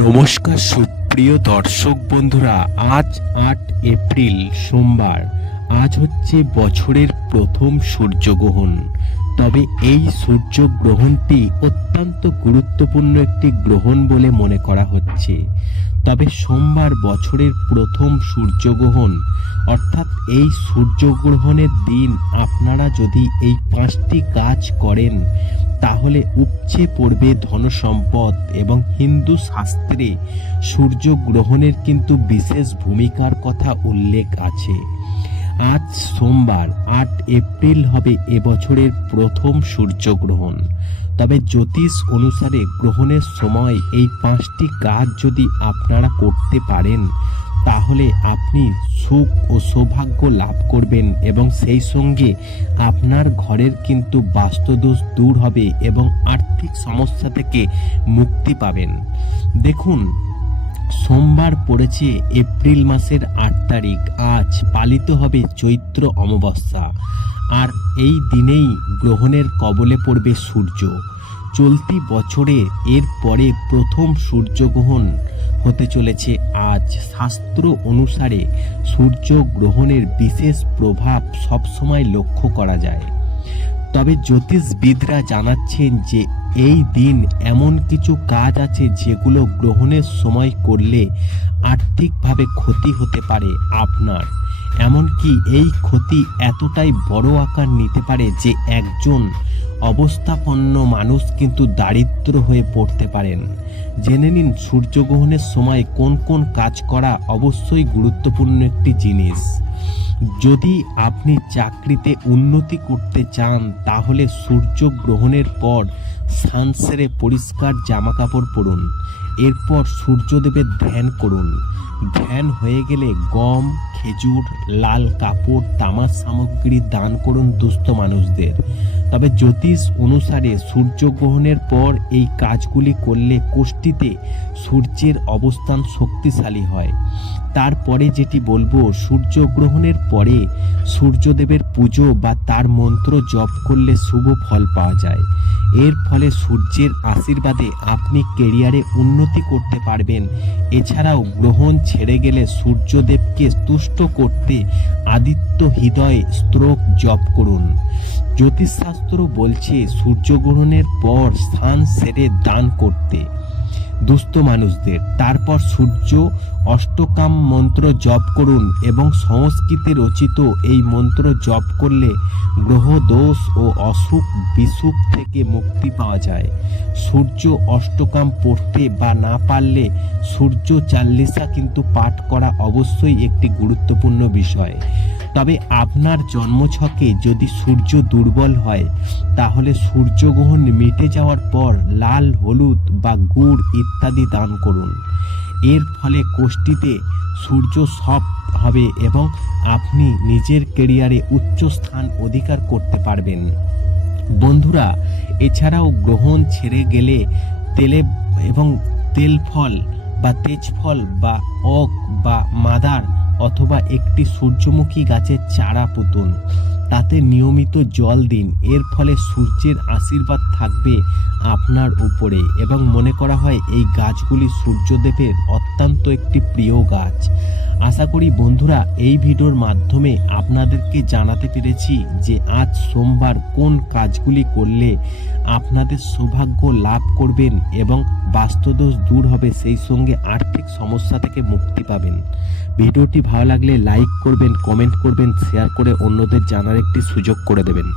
নমস্কার সুপ্রিয় দর্শক বন্ধুরা, আজ আট এপ্রিল সোমবার। আজ হচ্ছে বছরের প্রথম সূর্যগ্রহণ। তবে এই সূর্যগ্রহণটি অত্যন্ত গুরুত্বপূর্ণ একটি গ্রহণ বলে মনে করা হচ্ছে। তবে সোমবার বছরের প্রথম সূর্যগ্রহণ, অর্থাৎ এই সূর্যগ্রহণের দিন আপনারা যদি এই পাঁচটি কাজ করেন তাহলে উপচে পড়বে ধনসম্পদ এবং হিন্দু শাস্ত্রে সূর্যগ্রহণের কিন্তু বিশেষ ভূমিকার কথা উল্লেখ আছে। আজ সোমবার, আট এপ্রিল হবে এবছরের প্রথম সূর্যগ্রহণ। তবে জ্যোতিষ অনুসারে গ্রহণের সময় এই পাঁচটি কাজ যদি আপনারা করতে পারেন তাহলে আপনি সুখ ও সৌভাগ্য লাভ করবেন এবং সেই সঙ্গে আপনার ঘরের কিন্তু বাস্তুদোষ দূর হবে এবং আর্থিক সমস্যা থেকে মুক্তি পাবেন। দেখুন, সোমবার পড়েছে এপ্রিল মাসের আট তারিখ। আজ পালিত হবে চৈত্র অমাবস্যা। আর এই দিনেই গ্রহণের কবলে পড়বে সূর্য। চলতি বছরে এর পরে প্রথম সূর্যগ্রহণ হতে চলেছে। আজ শাস্ত্র অনুসারে সূর্য গ্রহণের বিশেষ প্রভাব সবসময় লক্ষ্য করা যায়। তবে জ্যোতিষবিদরা জানাচ্ছেন যে এই দিন এমন কিছু কাজ আছে যেগুলো গ্রহণের সময় করলে আর্থিকভাবে ক্ষতি হতে পারে আপনার। এমনকি এই ক্ষতি এতটাই বড় আকার নিতে পারে যে একজন অবস্থাপন্ন মানুষ কিন্তু দারিদ্র হয়ে পড়তে পারেন। জেনে নিন, সূর্যগ্রহণের সময় কোন কোন কাজ করা অবশ্যই গুরুত্বপূর্ণ একটি জিনিস। যদি আপনি চাকরিতে উন্নতি করতে চান, তাহলে সূর্যগ্রহণের পর সানসেরে পরিষ্কার জামাকাপড় পরুন। এরপর সূর্যদেবের ধ্যান করুন। ধ্যান হয়ে গেলে গম, খেজুর, লাল কাপড়, তামার সামগ্রী দান করুন দুস্থ মানুষদের। তবে জ্যোতিষ অনুসারে সূর্যগ্রহণের পর এই কাজগুলি করলে কোষ্ঠীতে সূর্যের অবস্থান শক্তিশালী হয়। তারপরে যেটি বলব, সূর্যগ্রহণের পরে সূর্যদেবের পুজো বা তার মন্ত্র জপ করলে শুভ ফল পাওয়া যায়। এর ফলে সূর্যের আশীর্বাদে আপনি কেরিয়ারে উন্নতি করতে পারবেন। এছাড়াও গ্রহণ ছেড়ে গেলে সূর্যদেবকে তুষ্ট করতে আদিত্য হৃদয় স্ত্রোক জপ করুন। জ্যোতিষশাস্ত্র বলছে, সূর্যগ্রহণের পর স্থান সেরে দান করতে। দুস্থ মানুষদের। তারপর সূর্য অষ্টকাম মন্ত্র জপ করুন এবং সংস্কৃতে রচিত এই মন্ত্র জপ করলে গ্রহ দোষ ও অসুখ বিসুখ থেকে মুক্তি পাওয়া যায়। সূর্য অষ্টকাম পড়তে বা না পারলে সূর্য চাল্লিশা কিন্তু পাঠ করা অবশ্যই একটি গুরুত্বপূর্ণ বিষয়। তবে আপনার জন্মছকে যদি সূর্য দুর্বল হয়, তাহলে সূর্যগ্রহণ মিটে যাওয়ার পর লাল, হলুদ বা গুড় ইত্যাদি দান করুন। এর ফলে কোষ্ঠীতে সূর্য সব হবে এবং আপনি নিজের কেরিয়ারে উচ্চ স্থান অধিকার করতে পারবেন। বন্ধুরা, এছাড়াও গ্রহণ ছেড়ে গেলে তেলে এবং তেল ফল বা তেজফল বা ওক বা মাদার অথবা একটি সূর্যমুখী গাছের চারা পুতুন তাতে নিয়মিত জল দিন। এর ফলে সূর্যের আশীর্বাদ থাকবে আপনার উপরে এবং মনে করা হয় এই গাছগুলি সূর্যদেবের অত্যন্ত একটি প্রিয় গাছ। আশা করি বন্ধুরা এই ভিডিওর মাধ্যমে আপনাদেরকে জানাতে পেরেছি যে আজ সোমবার কোন কাজগুলি করলে আপনাদের সৌভাগ্য লাভ করবেন এবং বাস্তুদোষ দূর হবে সেই সঙ্গে আর্থিক সমস্যা থেকে মুক্তি পাবেন। ভিডিওটি ভালো লাগলে লাইক করবেন, কমেন্ট করবেন, শেয়ার করে অন্যদের জানার একটি সুযোগ করে দেবেন।